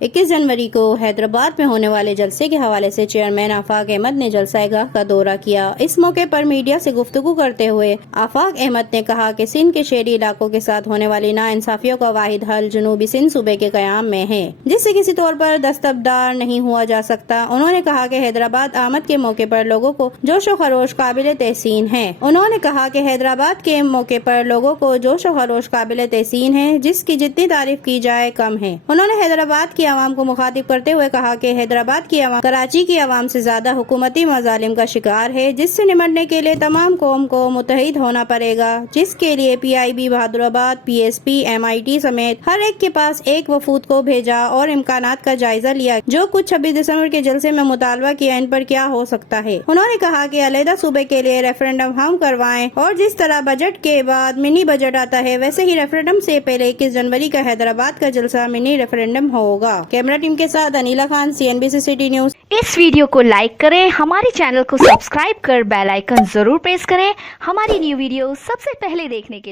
21 जनवरी को हैदराबाद में होने वाले जलसे के हवाले से चेयरमैन आफाक अहमद ने जलसागाह का दौरा किया। इस मौके पर मीडिया से गुफ्तगू करते हुए आफाक अहमद ने कहा कि सिंध के शहरी इलाकों के साथ होने वाली नाइंसाफियों का वाहिद हल जनूबी सिंध सूबे के कयाम में है, जिससे किसी तौर पर दस्तबरदार नहीं हुआ जा सकता। उन्होंने कहा कि हैदराबाद आमद के मौके पर लोगों को जोश व खरोश काबिल तहसीन है। उन्होंने कहा कि हैदराबाद के मौके पर लोगों को जोश व खरोश काबिल तहसीन है, जिसकी जितनी तारीफ की जाए कम है। उन्होंने हैदराबाद की आवाम को मुखातिब करते हुए कहा कि हैदराबाद की आवाम कराची की आवाम से ज्यादा हुकूमती मजालिम का शिकार है, जिससे निमटने के लिए तमाम कौम को मुत्तहिद होना पड़ेगा, जिसके लिए PIB बहादुराबाद, PSP, MIT समेत हर एक के पास एक वफूद को भेजा और इम्कानात का जायजा लिया। जो कुछ 26 दिसंबर के जलसे में मुतालबा किया, इन पर क्या हो सकता है। उन्होंने कहा कि अलहदा सूबे के लिए रेफरेंडम हम करवाएं और जिस तरह बजट के बाद मिनी बजट आता है, वैसे ही रेफरेंडम से पहले 21 जनवरी का हैदराबाद का जलसा मिनी रेफरेंडम होगा। कैमरा टीम के साथ Anila Khan, CNBC city news. इस वीडियो को लाइक करें, हमारे चैनल को सब्सक्राइब कर बेल आइकन जरूर प्रेस करें हमारी न्यू वीडियो सबसे पहले देखने के लिए।